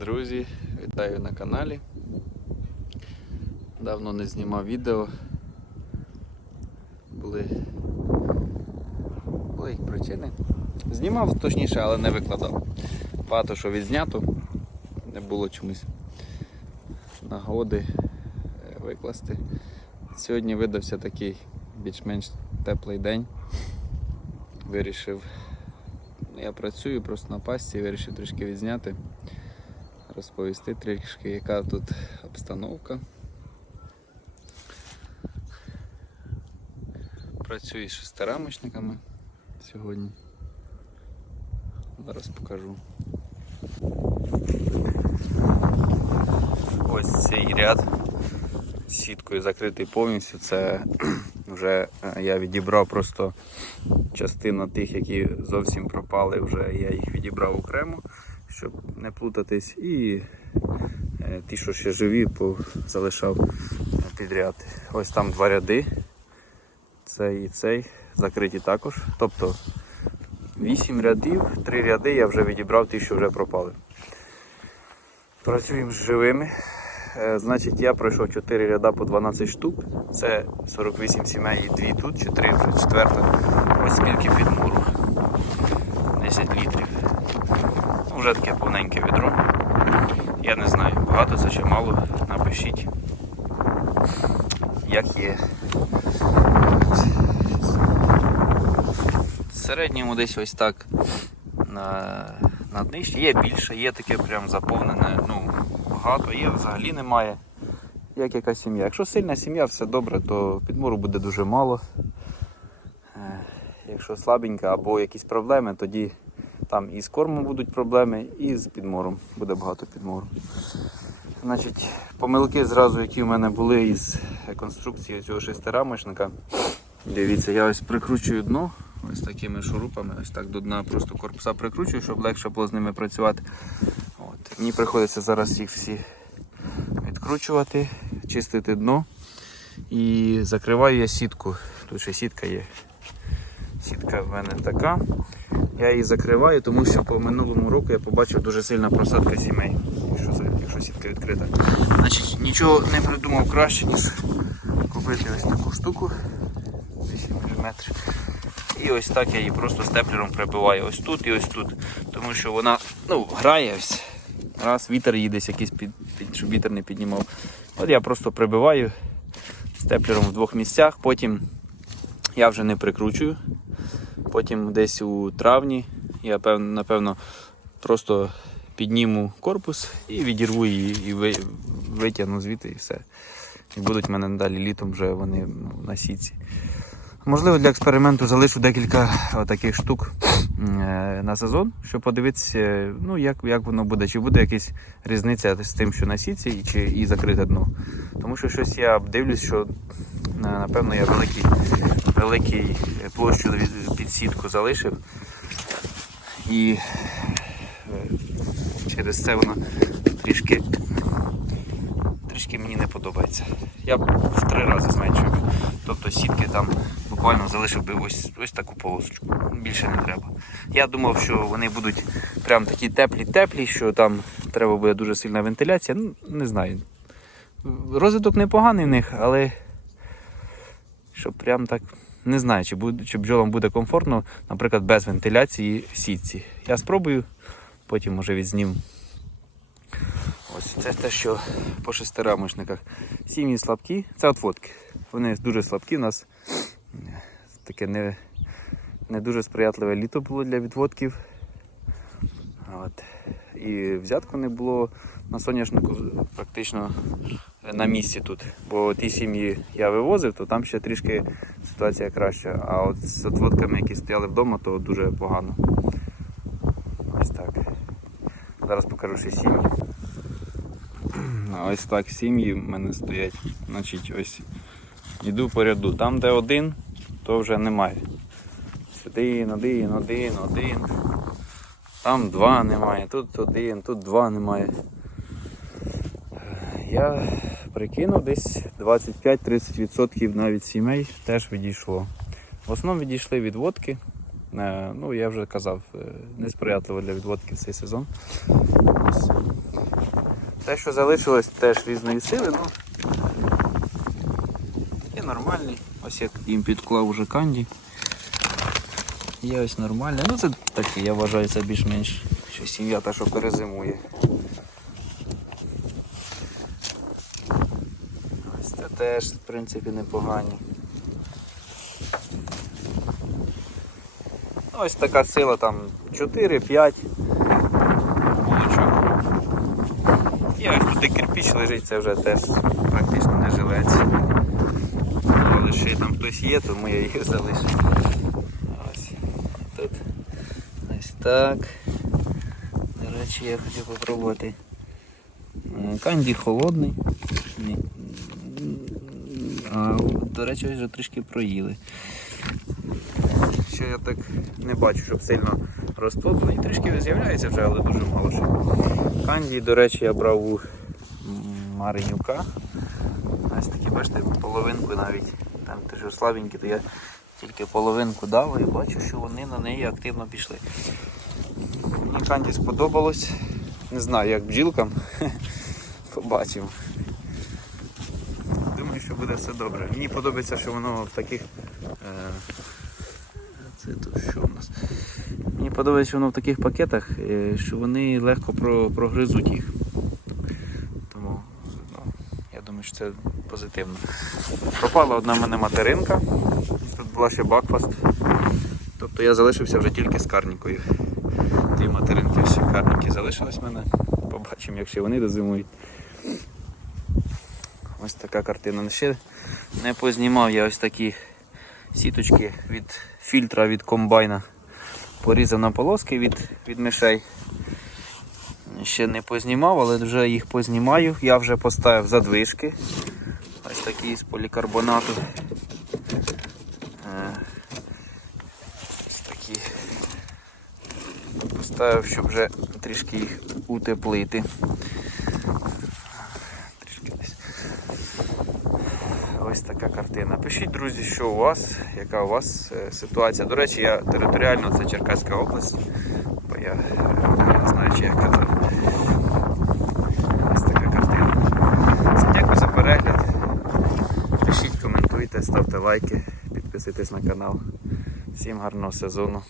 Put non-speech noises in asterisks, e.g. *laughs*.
Друзі, вітаю на каналі. Давно не знімав відео. Були, були їх причини. Знімав точніше, але не викладав. Багато що відзнято, не було чомусь нагоди е, викласти. Сьогодні видався такий більш-менш теплий день. Вирішив я працюю просто на пасті, вирішив трішки відзняти, розповісти трішки, яка тут обстановка. Працюю з шестирамочниками сьогодні. Зараз покажу. Ось цей ряд сіткою закритий повністю. Це *clears throat* вже е, я відібрав просто частину тих, які зовсім пропали, вже я їх відібрав окремо, щоб не плутатись. І е, ті, що ще живі, залишав підряд. Ось там два ряди. Цей і цей закриті також. Тобто 8 рядів, 3 ряди я вже відібрав ті, що вже пропали. Працюємо з живими. Е, Значить, я пройшов 4 ряда по 12 штук. Це 48 сімей і 2 тут, 4 вже четверта. Ось скільки підмуру. 10 літрів. Вже таке повненьке відро. Я не знаю, багато це чи мало. Напишіть, як є. В середньому десь ось так на, на днищі. Є більше, є таке прям заповнене, ну, багато, є взагалі немає. Як яка сім'я. Якщо сильна сім'я, все добре, то підмору буде дуже мало. Е, Якщо слабенька або якісь проблеми, тоді там і з кормом будуть проблеми, і з підмором буде багато підмору. Значить, помилки зразу, які в мене були із конструкції цього шестирамочника. Дивіться, я ось прикручую дно ось такими шурупами, ось так до дна просто корпуса прикручую, щоб легше було з ними працювати. От. Мені приходиться зараз їх всі відкручувати, чистити дно і закриваю я сітку. Тут ще сітка є. Сітка в мене така. Я її закриваю, тому що по минулому року я побачив дуже сильна просадка сімей, якщо, за- якщо сітка відкрита. Значить, нічого не придумав краще, ніж купити ось таку штуку 8 мм. І ось так я її просто степлером прибиваю ось тут і ось тут. Тому що вона ну, грає ось. Раз, вітер її десь якийсь під, під, щоб вітер не піднімав. От я просто прибиваю степлером в двох місцях, потім я вже не прикручую. Потім десь у травні я напевно просто підніму корпус і відірву її і витягну звідти і все. І будуть в мене далі літом вже вони ну, на сітці. Можливо, для експерименту залишу декілька таких штук е, на сезон, щоб подивитися, ну, як, як воно буде, чи буде якась різниця з тим, що на сітці, і, чи і закрите дно. Тому що щось я дивлюсь, що е, напевно я великий, великий площу під сітку залишив. І е, через це воно трішки, трішки мені не подобається. Я б в три рази зменшив. Тобто сітки там буквально залишив би ось, ось таку полосочку. Більше не треба. Я думав, що вони будуть прям такі теплі-теплі, що там треба буде дуже сильна вентиляція. Ну, не знаю. Розвиток непоганий в них, але щоб прям так. Не знаю, чи, буде, чи бджолам буде комфортно, наприклад, без вентиляції сітці. Я спробую, потім може відзнім. Ось це те, що по шестирамочниках. Сім'ї слабкі, це от фотки. Вони дуже слабкі. У нас таке не, не дуже сприятливе літо було для відводків. От. І взятку не було на соняшнику практично на місці тут. Бо ті сім'ї я вивозив, то там ще трішки ситуація краща. А от з відводками, які стояли вдома, то дуже погано. Ось так. Зараз покажу ще сім'ї. *clears throat* Ось так сім'ї в мене стоять. Значить, ось йду по ряду. Там, де один, то вже немає. Один, один, один, один. Там два немає, тут один, тут два немає. Я прикинув десь 25-30% навіть сімей теж відійшло. В основному відійшли відводки. Е, Ну, я вже казав, е, несприятливо для відводків цей сезон. Те, що залишилось, теж різної сили, ну є нормальний. Ось як їм підклав уже канді. Є ось нормальний. Ну це таке, я вважаю, це більш-менш що сім'я та, що перезимує. Ось це теж, в принципі, непогані. Ось така сила там 4-5 булочок. І ось тут і кирпіч лежить, це вже теж практично не жилець. Але ще там хтось є, тому я їх залишив. Ось тут ось так. До речі, я хотів попробувати. Е, Канді холодний. До речі, вже трішки проїли. Що я так не бачу, щоб сильно розплодили. І трішки з'являється вже, але дуже мало що. Канді, до речі, я брав у Маринюка. Ось такі, бачите, половинку навіть. Там те, що слабенькі, то я тільки половинку дав і бачу, що вони на неї активно пішли. Мені Канді сподобалось. Не знаю, як бджілкам. *laughs* Побачимо. Що буде все добре. Мені подобається, що воно в таких. Е, це тут що в нас? Мені подобається, що воно в таких пакетах, е, що вони легко про, прогризуть їх. Тому ну, я думаю, що це позитивно. Пропала одна мене материнка. Тут була ще бакфаст. Тобто я залишився вже тільки з карнікою. Дві материнки ще карніки залишились в мене. Побачимо, якщо вони дозимують. Ось така картина. Ще не познімав я ось такі сіточки від фільтра від комбайна. Порізав на полоски від, від мишей. Ще не познімав, але вже їх познімаю. Я вже поставив задвижки. Ось такі з полікарбонату. Е, Ось такі. Поставив, щоб вже трішки їх утеплити. Трішки десь. Ось така картина. Пишіть, друзі, що у вас, яка у вас е, ситуація. До речі, я територіально це Черкаська область, бо я е, не знаю, чи я казав. Ось така картина. Дякую за перегляд. Пишіть, коментуйте, ставте лайки, підписуйтесь на канал. Всім гарного сезону.